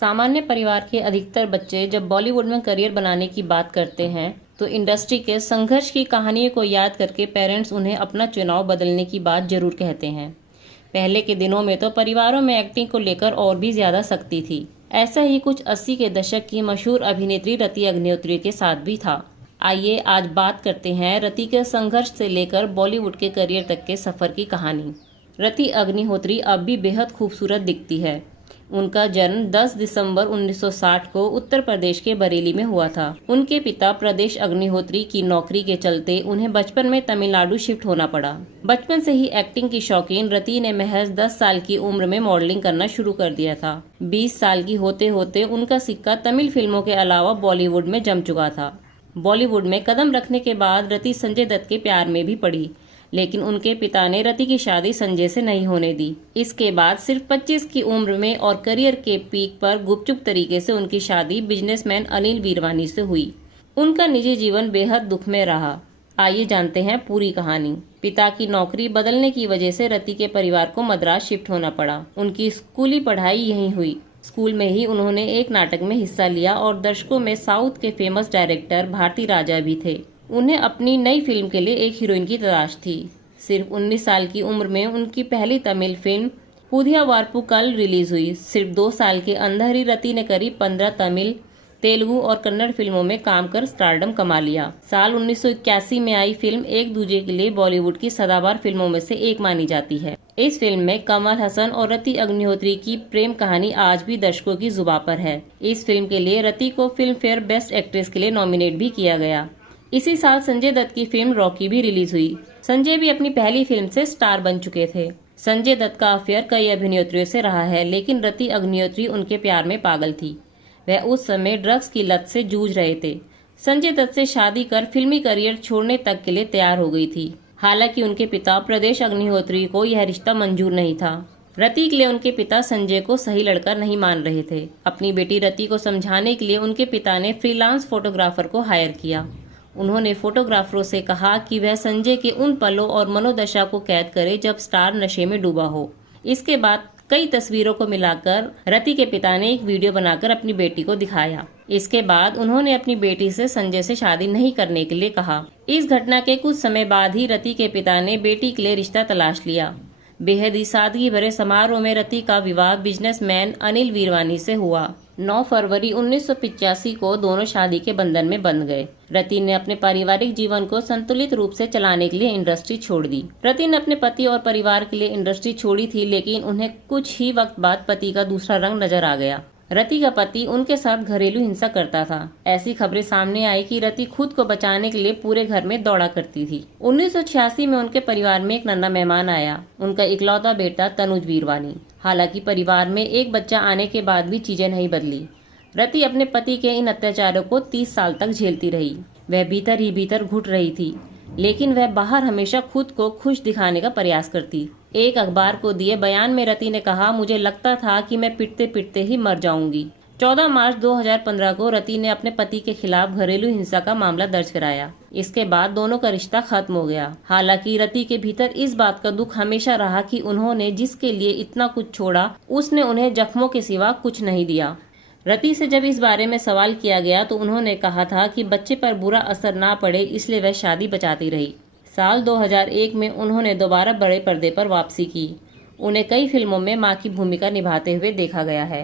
सामान्य परिवार के अधिकतर बच्चे जब बॉलीवुड में करियर बनाने की बात करते हैं तो इंडस्ट्री के संघर्ष की कहानियों को याद करके पेरेंट्स उन्हें अपना चुनाव बदलने की बात जरूर कहते हैं। पहले के दिनों में तो परिवारों में एक्टिंग को लेकर और भी ज्यादा सख्ती थी। ऐसा ही कुछ 80 के दशक की मशहूर अभिनेत्री रति अग्निहोत्री के साथ भी था। आइए आज बात करते हैं रति के संघर्ष से लेकर बॉलीवुड के करियर तक के सफर की कहानी। रति अग्निहोत्री अब भी बेहद खूबसूरत दिखती है। उनका जन्म 10 दिसंबर 1960 को उत्तर प्रदेश के बरेली में हुआ था। उनके पिता प्रदेश अग्निहोत्री की नौकरी के चलते उन्हें बचपन में तमिलनाडु शिफ्ट होना पड़ा। बचपन से ही एक्टिंग की शौकीन रति ने महज 10 साल की उम्र में मॉडलिंग करना शुरू कर दिया था। 20 साल की होते होते उनका सिक्का तमिल फिल्मों के अलावा बॉलीवुड में जम चुका था। बॉलीवुड में कदम रखने के बाद रति संजय दत्त के प्यार में भी पड़ी, लेकिन उनके पिता ने रति की शादी संजय से नहीं होने दी। इसके बाद सिर्फ 25 की उम्र में और करियर के पीक पर गुपचुप तरीके से उनकी शादी बिजनेसमैन अनिल वीरवानी से हुई। उनका निजी जीवन बेहद दुखमय रहा। आइए जानते हैं पूरी कहानी। पिता की नौकरी बदलने की वजह से रति के परिवार को मद्रास शिफ्ट होना पड़ा। उनकी स्कूली पढ़ाई यहीं हुई। स्कूल में ही उन्होंने एक नाटक में हिस्सा लिया और दर्शकों में साउथ के फेमस डायरेक्टर भारती राजा भी थे। उन्हें अपनी नई फिल्म के लिए एक हीरोइन की तलाश थी। सिर्फ 19 साल की उम्र में उनकी पहली तमिल फिल्म पुधिया वार्पुकल रिलीज हुई। सिर्फ 2 साल के अंदर ही रति ने करीब 15 तमिल, तेलुगु और कन्नड़ फिल्मों में काम कर स्टारडम कमा लिया। साल 1981 में आई फिल्म एक दूजे के लिए बॉलीवुड की सदाबहार फिल्मों में से एक मानी जाती है। इस फिल्म में कमल हसन और रति अग्निहोत्री की प्रेम कहानी आज भी दर्शकों की जुबान पर है। इस फिल्म के लिए रति को फिल्म फेयर बेस्ट एक्ट्रेस के लिए नॉमिनेट भी किया गया। इसी साल संजय दत्त की फिल्म रॉकी भी रिलीज हुई। संजय भी अपनी पहली फिल्म से स्टार बन चुके थे। संजय दत्त का अफेयर कई अभिनेत्रियों से रहा है, लेकिन रति अग्निहोत्री उनके प्यार में पागल थी। वह उस समय ड्रग्स की लत से जूझ रहे थे। संजय दत्त से शादी कर फिल्मी करियर छोड़ने तक के लिए तैयार हो गई थी। हालांकि उनके पिता प्रदेश अग्निहोत्री को यह रिश्ता मंजूर नहीं था। रति के लिए उनके पिता संजय को सही लड़का नहीं मान रहे थे। अपनी बेटी रति को समझाने के लिए उनके पिता ने फ्रीलांस फोटोग्राफर को हायर किया। उन्होंने फोटोग्राफरों से कहा कि वह संजय के उन पलों और मनोदशा को कैद करे जब स्टार नशे में डूबा हो। इसके बाद कई तस्वीरों को मिलाकर रति के पिता ने एक वीडियो बनाकर अपनी बेटी को दिखाया। इसके बाद उन्होंने अपनी बेटी से संजय से शादी नहीं करने के लिए कहा। इस घटना के कुछ समय बाद ही रति के पिता ने बेटी के लिए रिश्ता तलाश लिया। बेहद ही सादगी भरे समारोह में रति का विवाह बिजनेसमैन अनिल वीरवानी से हुआ। 9 फरवरी 1985 को दोनों शादी के बंधन में बंध गए। रति ने अपने पारिवारिक जीवन को संतुलित रूप से चलाने के लिए इंडस्ट्री छोड़ दी। रति ने अपने पति और परिवार के लिए इंडस्ट्री छोड़ी थी, लेकिन उन्हें कुछ ही वक्त बाद पति का दूसरा रंग नजर आ गया। रति का पति उनके साथ घरेलू हिंसा करता था। ऐसी खबरें सामने आई कि रति खुद को बचाने के लिए पूरे घर में दौड़ा करती थी। 1986 में उनके परिवार में एक नन्हा मेहमान आया, उनका इकलौता बेटा तनुज वीरवानी। हालांकि परिवार में एक बच्चा आने के बाद भी चीजें नहीं बदली। रति अपने पति के इन अत्याचारों को 30 साल तक झेलती रही। वह भीतर ही भीतर घुट रही थी, लेकिन वह बाहर हमेशा खुद को खुश दिखाने का प्रयास करती। एक अखबार को दिए बयान में रति ने कहा, मुझे लगता था कि मैं पिटते पिटते ही मर जाऊंगी। 14 मार्च 2015 को रति ने अपने पति के खिलाफ घरेलू हिंसा का मामला दर्ज कराया। इसके बाद दोनों का रिश्ता खत्म हो गया। हालांकि रति के भीतर इस बात का दुख हमेशा रहा कि उन्होंने जिसके लिए इतना कुछ छोड़ा, उसने उन्हें जख्मों के सिवा कुछ नहीं दिया। रति से जब इस बारे में सवाल किया गया तो उन्होंने कहा था कि बच्चे पर बुरा असर ना पड़े, इसलिए वह शादी बचाती रही। साल 2001 में उन्होंने दोबारा बड़े पर्दे पर वापसी की। उन्हें कई फिल्मों में मां की भूमिका निभाते हुए देखा गया है।